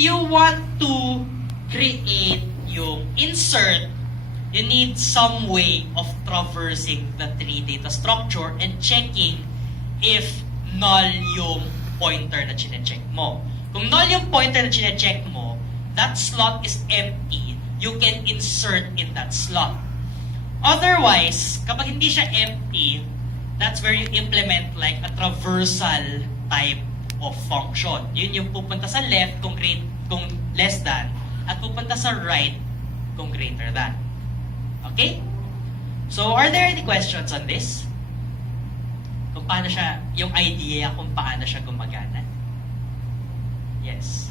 you want to create yung insert, you need some way of traversing the tree data structure and checking if null yung pointer na chine-check mo. Kung null yung pointer na chine-check mo, that slot is empty, you can insert in that slot. Otherwise, kapag hindi siya empty, that's where you implement like a traversal type of function. Yun yung pupunta sa left kung less than, at pupunta sa right kung greater than. Okay? So, are there any questions on this? Kung paano siya, yung idea kung paano siya gumagana? Yes.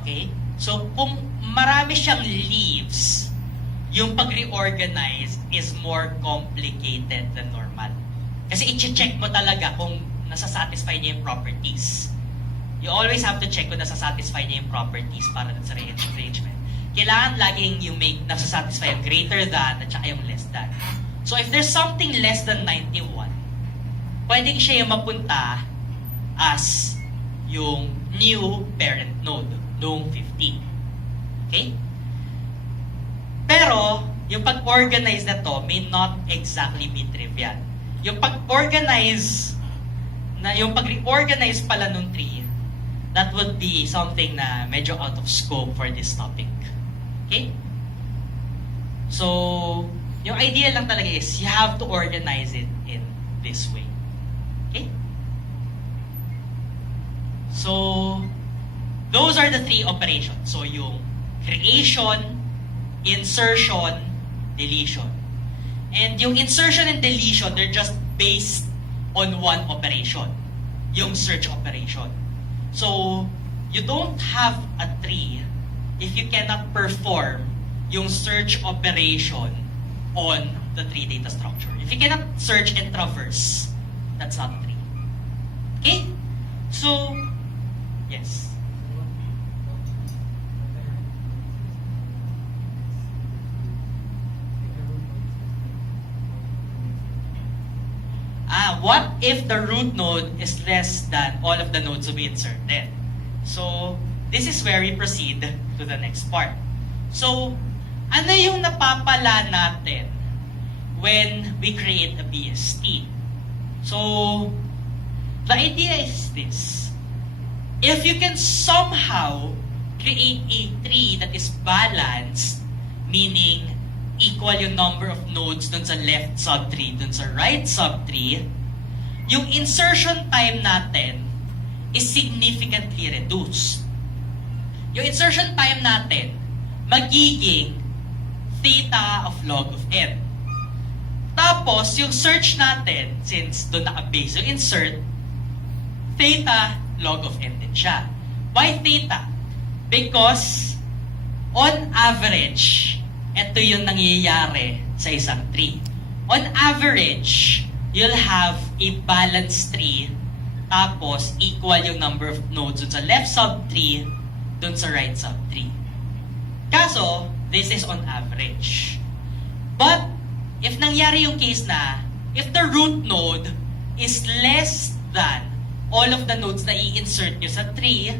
Okay? So, kung marami siyang leaves, yung pag-reorganize is more complicated than normal. Kasi i-check mo talaga kung nasa-satisfy niya yung properties. You always have to check kung nasa-satisfy niya yung properties para sa arrangement. Kailangan laging yung make nasa-satisfy yung greater than at saka yung less than. So, if there's something less than 91, pwedeng siya yung mapunta as yung new parent node noong 50. Okay? Pero, yung pag-organize na to may not exactly be trivial. Yung pag-organize, yung pag-reorganize pala nung tree, that would be something na medyo out of scope for this topic. Okay? So, yung idea lang talaga is you have to organize it in this way. Okay? So, those are the three operations. So, yung creation, insertion, deletion. And yung insertion and deletion, they're just based on one operation. Yung search operation. So, you don't have a tree if you cannot perform yung search operation on the tree data structure. If you cannot search and traverse, that's not a tree. Okay? So, yes. What if the root node is less than all of the nodes to be inserted? So, this is where we proceed to the next part. So, ano yung napapala natin when we create a BST? So, the idea is this. If you can somehow create a tree that is balanced, meaning equal yung number of nodes dun sa left subtree, dun sa right subtree, yung insertion time natin is significantly reduced. Yung insertion time natin magiging theta of log of n. Tapos, yung search natin, since doon naka-base yung insert, theta log of n din siya. Why theta? Because, on average, ito yung nangyayari sa isang tree. On average, you'll have a balanced tree, tapos equal yung number of nodes dun sa left subtree, dun sa right subtree. Kaso, this is on average. But, if nangyari yung case na, if the root node is less than all of the nodes na i-insert nyo sa tree,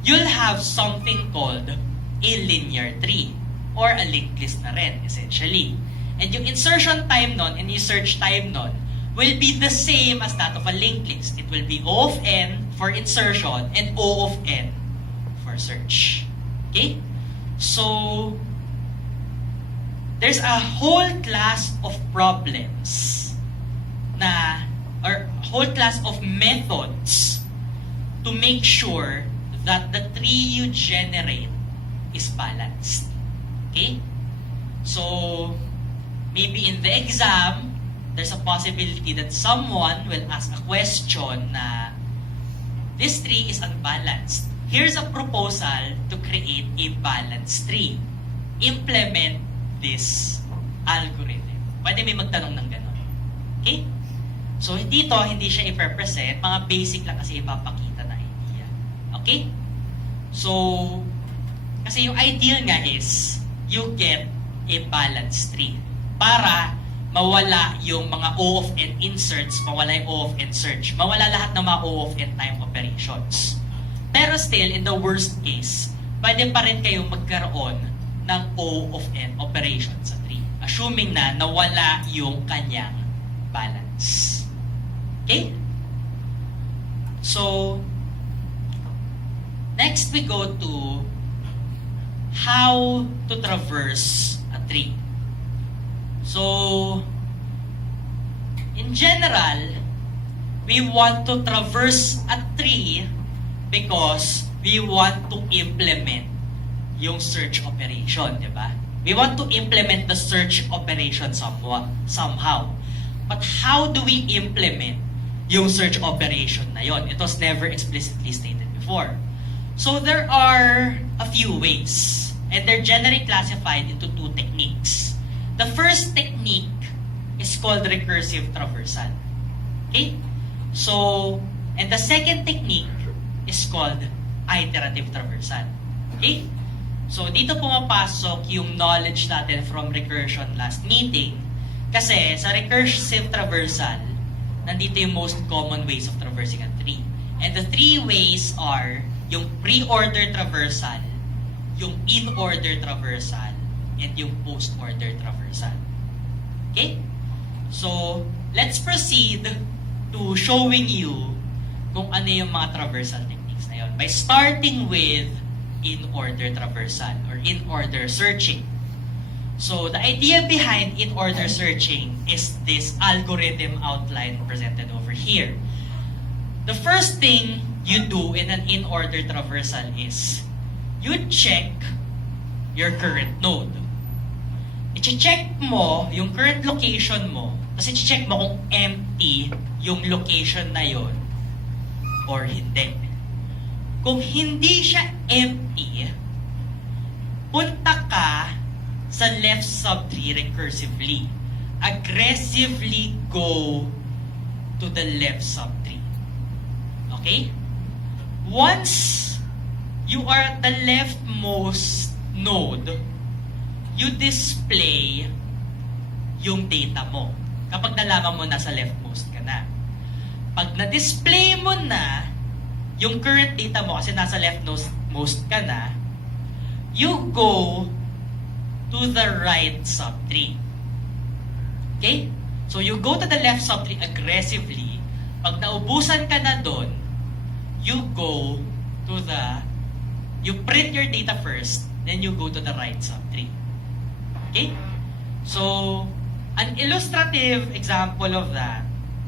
you'll have something called a linear tree, or a linked list na rin, essentially. And yung insertion time nun and yung search time nun will be the same as that of a linked list. It will be O of n for insertion and O of n for search. Okay? So, there's a whole class of problems na, or whole class of methods to make sure that the tree you generate is balanced. Okay? So, maybe in the exam, there's a possibility that someone will ask a question na this tree is unbalanced. Here's a proposal to create a balanced tree. Implement this algorithm. Pwede may magtanong ng gano'n. Okay? So, dito, hindi siya i-represent. Mga basic lang kasi ipapakita na idea. Okay? So, Kasi yung ideal nga is, you get a balanced tree. Para mawala yung mga O of N inserts, mawala yung O of N search, mawala lahat ng mga O of N time operations. Pero still, in the worst case, pwede pa rin kayong magkaroon ng O of N operations sa tree. Assuming na nawala yung kanyang balance. Okay? So, next we go to how to traverse a tree. So, in general, we want to traverse a tree because we want to implement yung search operation, di ba? We want to implement the search operation somehow. But how do we implement yung search operation na yon? It was never explicitly stated before. So there are a few ways, and they're generally classified into two techniques. The first technique is called recursive traversal. Okay? So, and the second technique is called iterative traversal. Okay? So, dito pumapasok yung knowledge natin from recursion last meeting. Kasi sa recursive traversal, nandito yung most common ways of traversing a tree. And the three ways are yung pre-order traversal, yung in-order traversal, and yung post-order traversal. Okay? So, let's proceed to showing you kung ano yung mga traversal techniques na yun. By starting with in-order traversal or in-order searching. So, the idea behind in-order searching is this algorithm outline presented over here. The first thing you do in an in-order traversal is you check your current node. I-check mo yung current location mo, tapos i-check mo kung empty yung location na yon or hindi. Kung hindi siya empty, punta ka sa left subtree recursively. Aggressively go to the left subtree. Okay? Once you are at the leftmost node, you display yung data mo. Kapag nalaman mo na sa leftmost ka na. Pag na-display mo na yung current data mo kasi nasa leftmost ka na, you go to the right subtree. Okay? So you go to the left subtree aggressively. Pag naubusan ka na doon, you go to you print your data first, then you go to the right subtree. Okay? So, an illustrative example of that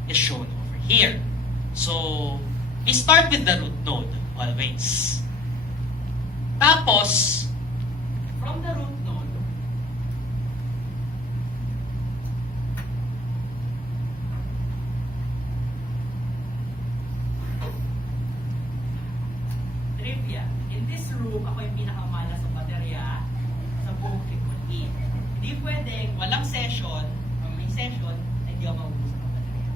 is shown over here. So, we start with the root node, always. Tapos, from the root node, trivia. In this room, ako yung pinakamala sa baterya sa buong frequency. Hindi pwedeng walang session, o may session, hindi ako mauubos ng baterya.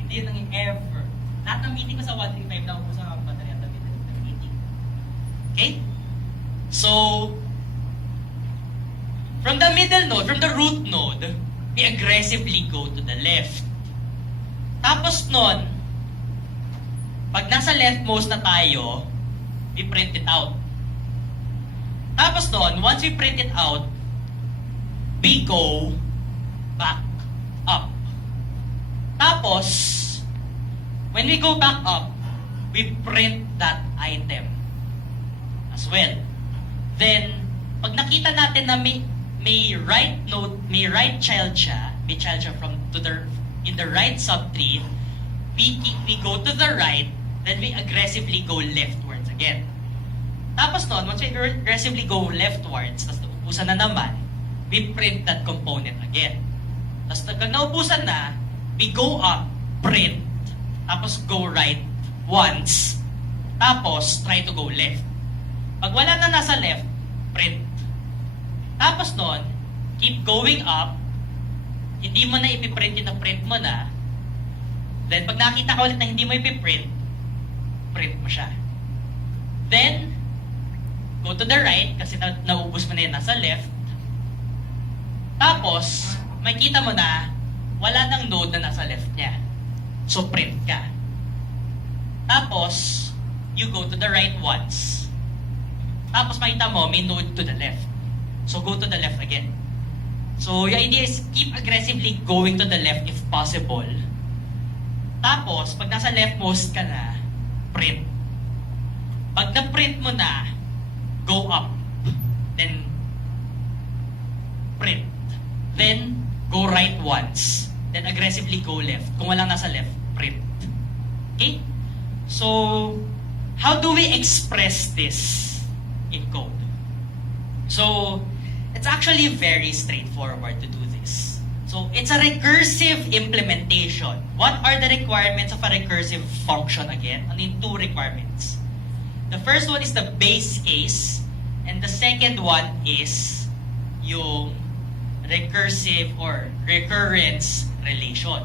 Hindi yun ang ever. Lahat ng meeting ko sa 135 na ubusan ang baterya at the middle of the meeting. Okay? So, from the middle node, from the root node, we aggressively go to the left. Tapos nun, pag nasa leftmost na tayo, we print it out. Tapos nun, once we print it out, we go back up. Tapos, when we go back up, we print that item as well. Then, pag nakita natin na may right node, may right child siya, in the right subtree, we go to the right, then we aggressively go leftwards again. Tapos nun, once we aggressively go leftwards, tapos naubusan na naman, we print that component again. Tapos pag naubusan na, we go up, print, tapos go right once, tapos try to go left. Pag wala na nasa left, print. Tapos nun, keep going up, hindi mo na ipiprint yung na-print mo na, then pag nakita ka ulit na hindi mo ipiprint, print mo siya. Then, go to the right kasi naubos mo na yun nasa left. Tapos, makita mo na wala nang node na nasa left niya. So, print ka. Tapos, you go to the right once. Tapos, makita mo may node to the left. So, go to the left again. So, your idea is keep aggressively going to the left if possible. Tapos, pag nasa leftmost ka na, print. Pag na-print mo na, go up. Then, print. Then, go right once. Then, aggressively go left. Kung walang nasa left, print. Okay? So, how do we express this in code? So, it's actually very straightforward to do this. So, it's a recursive implementation. What are the requirements of a recursive function again? Ano yung two requirements? The first one is the base case, and the second one is yung recursive or recurrence relation.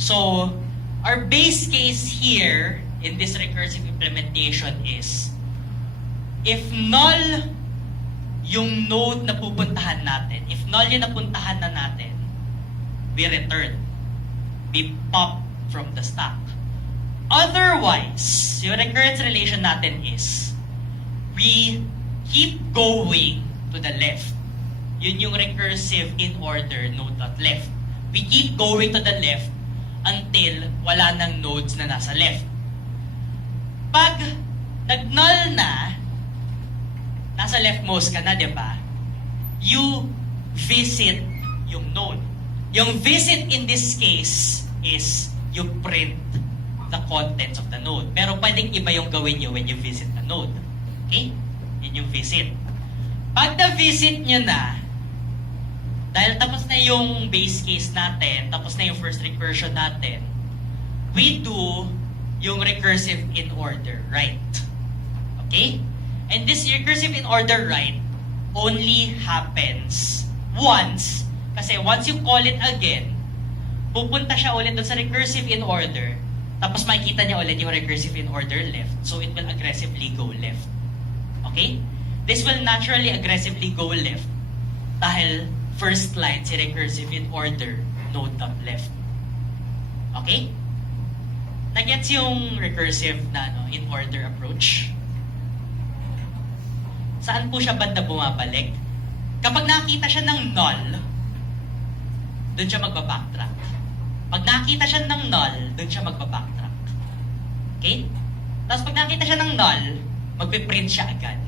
So, our base case here in this recursive implementation is if null yung node na pupuntahan natin, if null yung napuntahan na natin, we return. We pop from the stack. Otherwise, yung recurrence relation natin is we keep going to the left. Yun yung recursive in order node.left. We keep going to the left until wala nang nodes na nasa left. Pag nag-null na, nasa leftmost ka na, di ba? You visit yung node. Yung visit in this case is you print the contents of the node. Pero pwedeng iba yung gawin nyo when you visit the node. Okay? Yun yung visit. Pag na-visit nyo na, dahil tapos na yung base case natin, tapos na yung first recursion natin, we do yung recursive in order right. Okay? And this recursive in order right only happens once. Kasi once you call it again, pupunta siya ulit doon sa recursive in order, tapos makikita niya ulit yung recursive in order left. So it will aggressively go left. Okay? This will naturally aggressively go left dahil first line si recursive in order node up left. Okay? Nagets yung recursive na in order approach? Saan po siya banda bumabalik? Kapag nakita siya ng null, doon siya magbabacktrack. Pag nakita siya ng null, doon siya magbabacktrack. Okay? Tapos pag nakita siya ng null, magpiprint siya agad.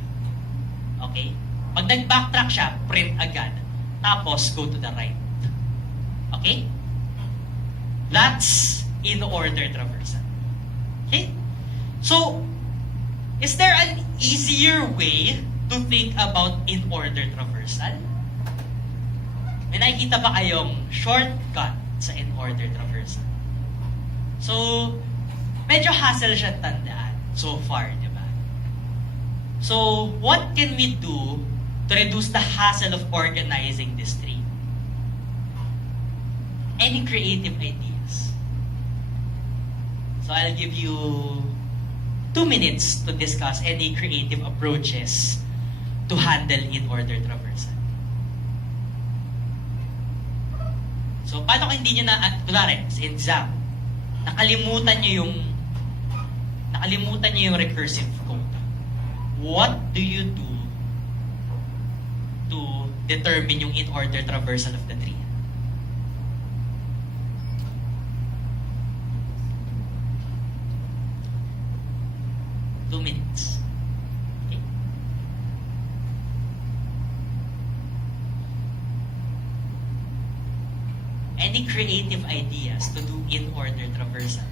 Okay? Pag nag-backtrack siya, print agad. Tapos, go to the right. Okay? That's in-order traversal. Okay? So, is there an easier way to think about in-order traversal? May nakikita ba kayong shortcut sa in-order traversal? So, medyo hassle siya tandaan so far, di ba? So, what can we do to reduce the hassle of organizing this tree? Any creative ideas? So, I'll give you 2 minutes to discuss any creative approaches to handle in-order traversal. So, paano kung hindi nyo na, kunwari, sa exam, nakalimutan nyo yung recursive code. What do you do to determine yung in-order traversal of the tree? Two minutes. Okay. Any creative ideas to do in-order traversal?